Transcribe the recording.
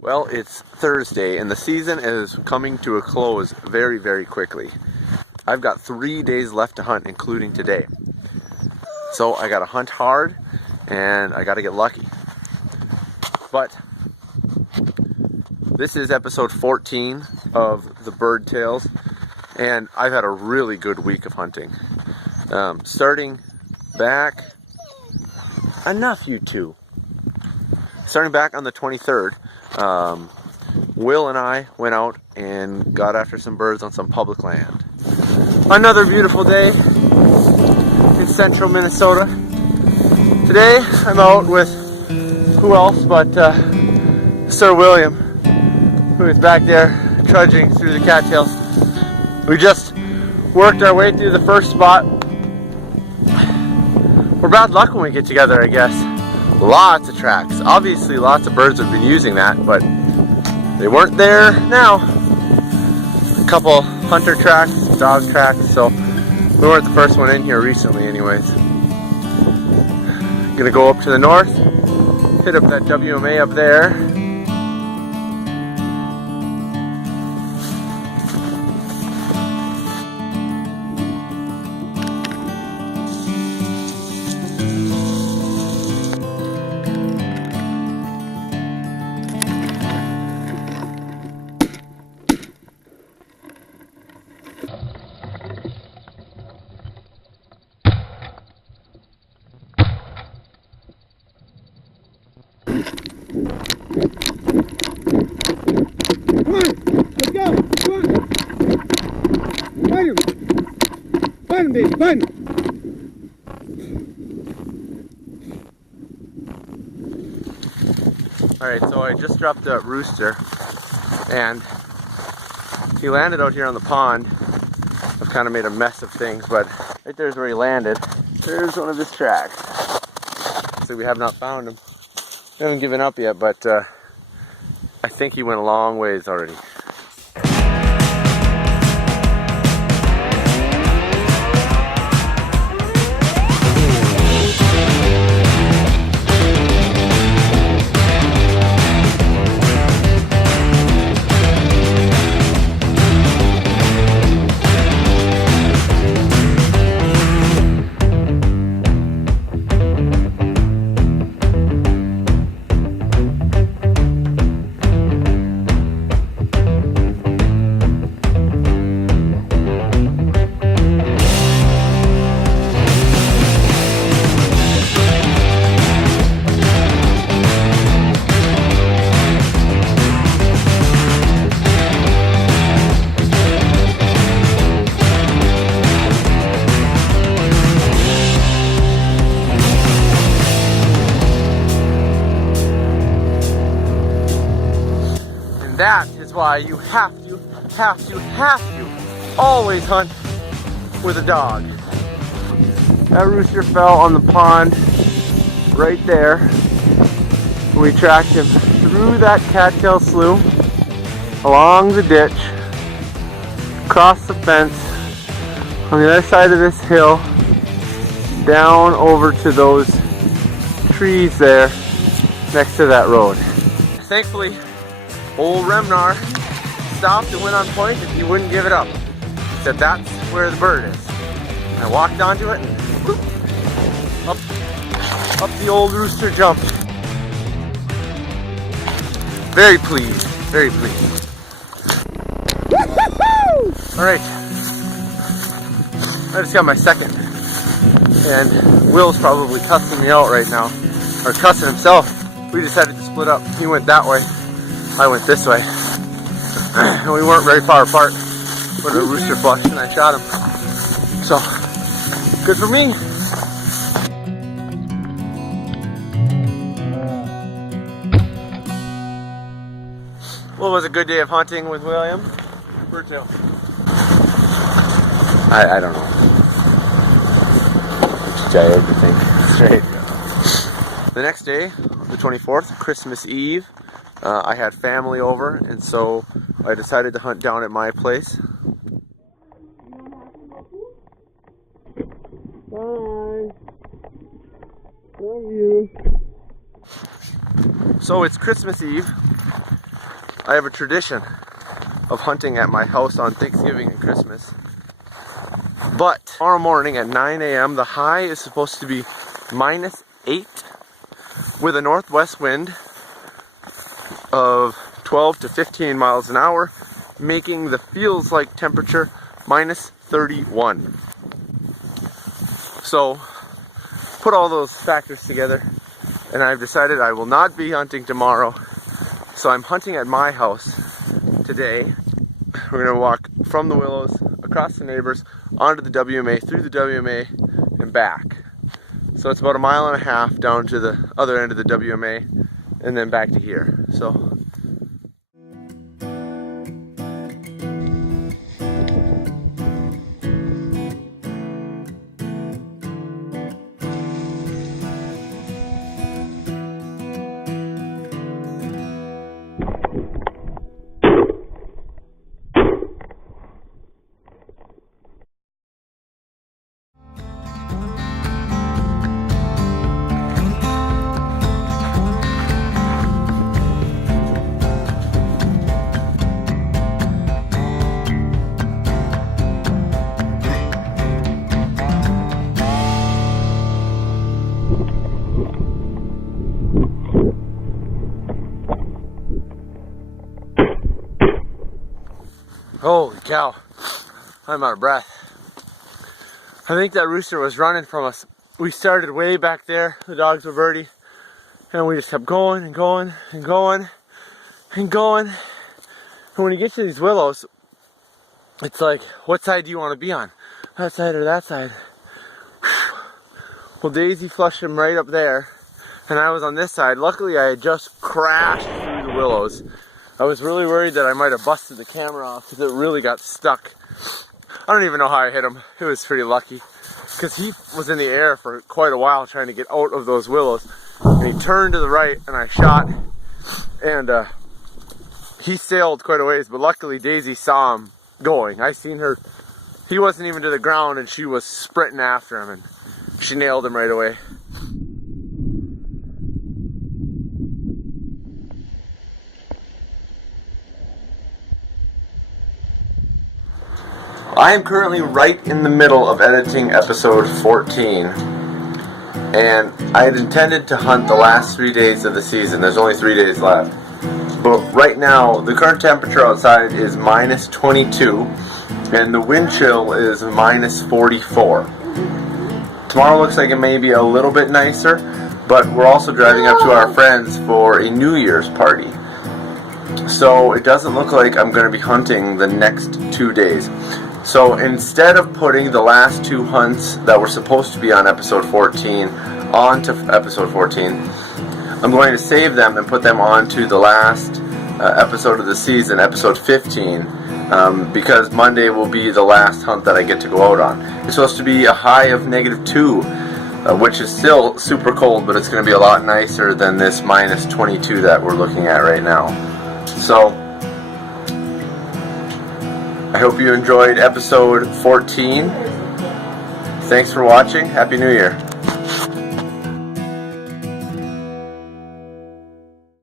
Well, it's Thursday and the season is coming to a close very, very quickly. I've got 3 days left to hunt, including today. So I gotta hunt hard and I gotta get lucky. But this is episode 14 of the Bird Tales, and I've had a really good week of hunting. Starting back on the 23rd, Will and I went out and got after some birds on some public land. Another beautiful day in central Minnesota. Today I'm out with who else but Sir William, who is back there trudging through the cattails. We just worked our way through the first spot. We're bad luck when we get together, I guess. Lots of tracks. Obviously lots of birds have been using that, but they weren't there now. A couple hunter tracks, dog tracks, so we weren't the first one in here recently anyways. Gonna go up to the north, hit up that WMA up there. Come on, let's go, come on. Find him. Find him, baby, find him. Alright, so I just dropped a rooster and he landed out here on the pond. I've kind of made a mess of things, but right there's where he landed. There's one of his tracks. So we have not found him. We haven't given up yet, but I think he went a long ways already. That is why you have to always hunt with a dog. That rooster fell on the pond right there. We tracked him through that cattail slough, along the ditch, across the fence, on the other side of this hill, down over to those trees there next to that road. Thankfully, old Remnar stopped and went on point and he wouldn't give it up. He said that's where the bird is. And I walked onto it and whoop, up the old rooster jumped. Very pleased, very pleased. Alright, I just got my second. And Will's probably cussing me out right now, or cussing himself. We decided to split up. He went that way. I went this way, and we weren't very far apart, but a rooster flushed and I shot him. So, good for me. Well, it was a good day of hunting with William. Birdtail. I don't know. Just tired to think straight. The next day, the 24th, Xmas Eve, I had family over, and so I decided to hunt down at my place. Bye. Love you. So it's Xmas Eve, I have a tradition of hunting at my house on Thanksgiving and Christmas. But tomorrow morning at 9 a.m. the high is supposed to be -8 with a northwest wind of 12 to 15 miles an hour, making the feels like temperature -31. So put all those factors together and I've decided I will not be hunting tomorrow. So I'm hunting at my house today. We're gonna walk from the Willows, across the neighbors, onto the WMA, through the WMA, and back. So it's about 1.5 miles down to the other end of the WMA, and then back to here. So. Holy cow, I'm out of breath. I think that rooster was running from us. We started way back there, the dogs were birdie, and we just kept going and going and going and going. And when you get to these willows, it's like, what side do you want to be on? That side or that side? Well, Daisy flushed him right up there, and I was on this side. Luckily, I had just crashed through the willows. I was really worried that I might have busted the camera off because it really got stuck. I don't even know how I hit him. It was pretty lucky because he was in the air for quite a while trying to get out of those willows. And he turned to the right and I shot, and he sailed quite a ways, but luckily Daisy saw him going. I seen her. He wasn't even to the ground and she was sprinting after him, and she nailed him right away. I am currently right in the middle of editing episode 14, and I had intended to hunt the last 3 days of the season. There's only 3 days left. But right now, the current temperature outside is -22, and the wind chill is -44. Tomorrow looks like it may be a little bit nicer, but we're also driving up to our friends for a New Year's party. So it doesn't look like I'm going to be hunting the next 2 days. So instead of putting the last 2 hunts that were supposed to be on episode 14 onto episode 14, I'm going to save them and put them onto the last episode of the season, episode 15, because Monday will be the last hunt that I get to go out on. It's supposed to be a high of -2, which is still super cold, but it's going to be a lot nicer than this -22 that we're looking at right now. So I hope you enjoyed episode 14. Thanks for watching. Happy New Year.